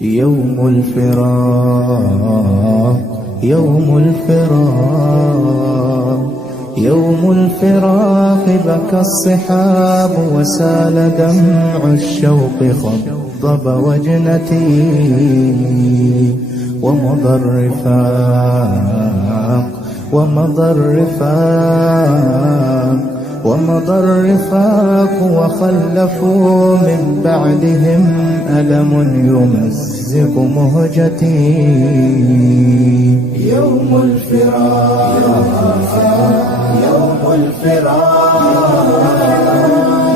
يوم الفراق يوم الفراق يوم الفراق بكى الصحاب وسال دمع الشوق خضب وجنتي ومضى الرفاق ومضى الرفاق وخلفوا من بعدهم ألم يمزق مهجتي يوم الفراق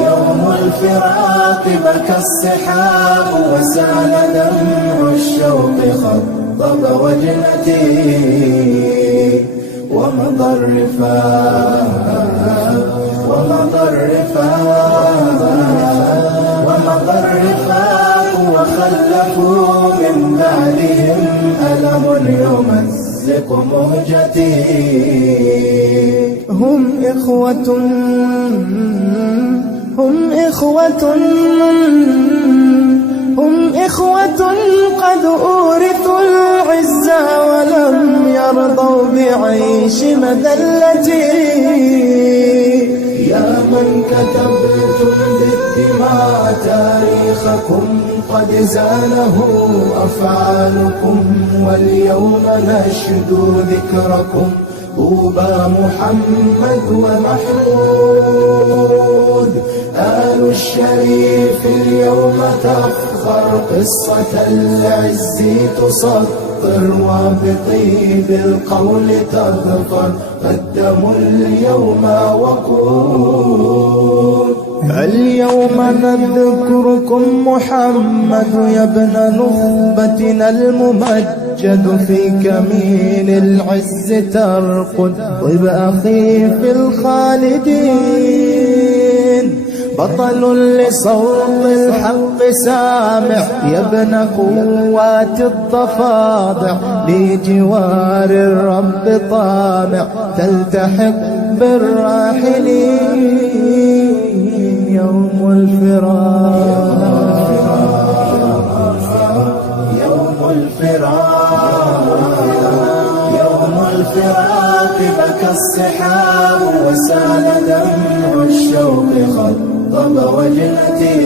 يوم الفراق بكى الصحاب وسال دمع الشوق خضب وجنتي ومضى الرفاق وخلفوا من بعدهم ألم يمزق مهجتي هم إخوة قد أورثوا العزة ولم يرضوا بعيش مذلتي يا من كتبتم بالدماء تاريخكم قد زانه أفعالكم واليوم نشدو ذكركم طوبى محمد ومحمود آل الشريف اليوم تفخر قصة العز تسطر وبطيب القول تظفر قدموا اليوم وقود اليوم نذكركم محمد يا ابن نخبتنا الممجد في كمين العز ترقد طيب أخي في الخالدين بطل لصوت الحق سامع يا ابن قوات الضفادع لجوار الرب طامع تلتحق بالراحلين يوم الفراق بكى الصحاب وسال دمع الشوق خضب وجنتي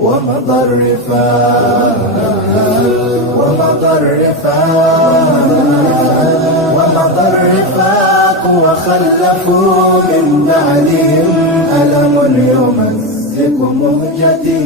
ومضى الرفاق وخلفوا من بعدهم ألم يمزق مهجتي